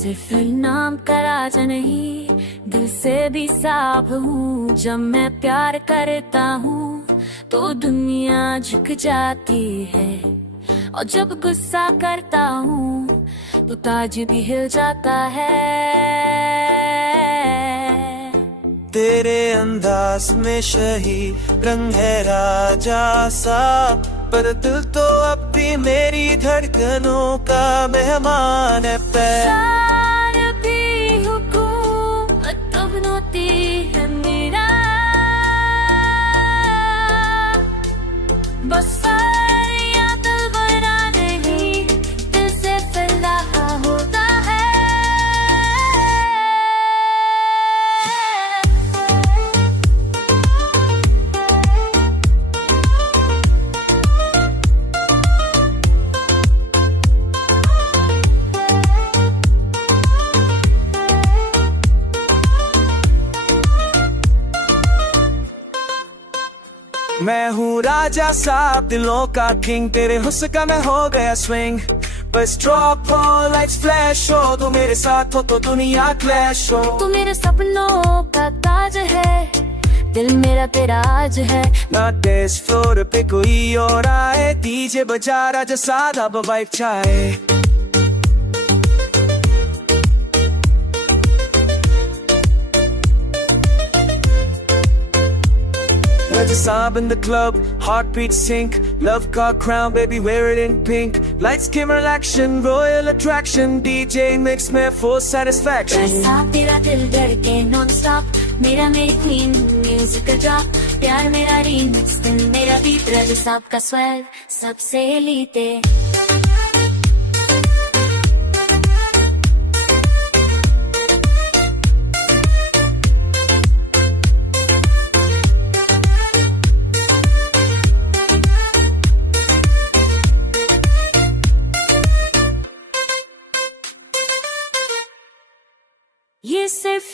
सिर्फ नाम का राजा नहीं, दिल से भी साफ हूँ। जब मैं प्यार करता हूँ तो दुनिया झुक जाती है, और जब गुस्सा करता हूँ तो ताज भी हिल जाता है। तेरे अंदाज में शही रंग है राजा सा, पर दिल तो अब भी मेरी धड़कनों का मेहमान है। सार भी हुकूमत बनती है मेरा, बस या दिल बना नहीं, दिल से फैला होता है। मैं हूँ राजा साहब दिलों का किंग, तेरे हुस्न का मैं हो गया स्विंग। बस ड्रॉप हो लाइट्स फ्लैश हो, तू मेरे साथ हो तो दुनिया क्लैश हो। तू मेरे सपनों का ताज है, दिल मेरा तेरा आज है। ना डेस्क फ्लोर पे कोई और आए, डीजे बजा राजा सादा वाइब चाहे। Raja Saab in the club, heartbeat sync, love car crown, baby wear it in pink. Lights, camera, action, royal attraction, DJ mix में full satisfaction. साथ तेरा दिल धड़के नॉन स्टॉप, मेरा मेरी क्वीन म्यूजिक का ड्रॉप, प्यार मेरा रीमिक्स, दिल मेरा बीट, राजा साहब का स्वैग सबसे लीते। ये सिर्फ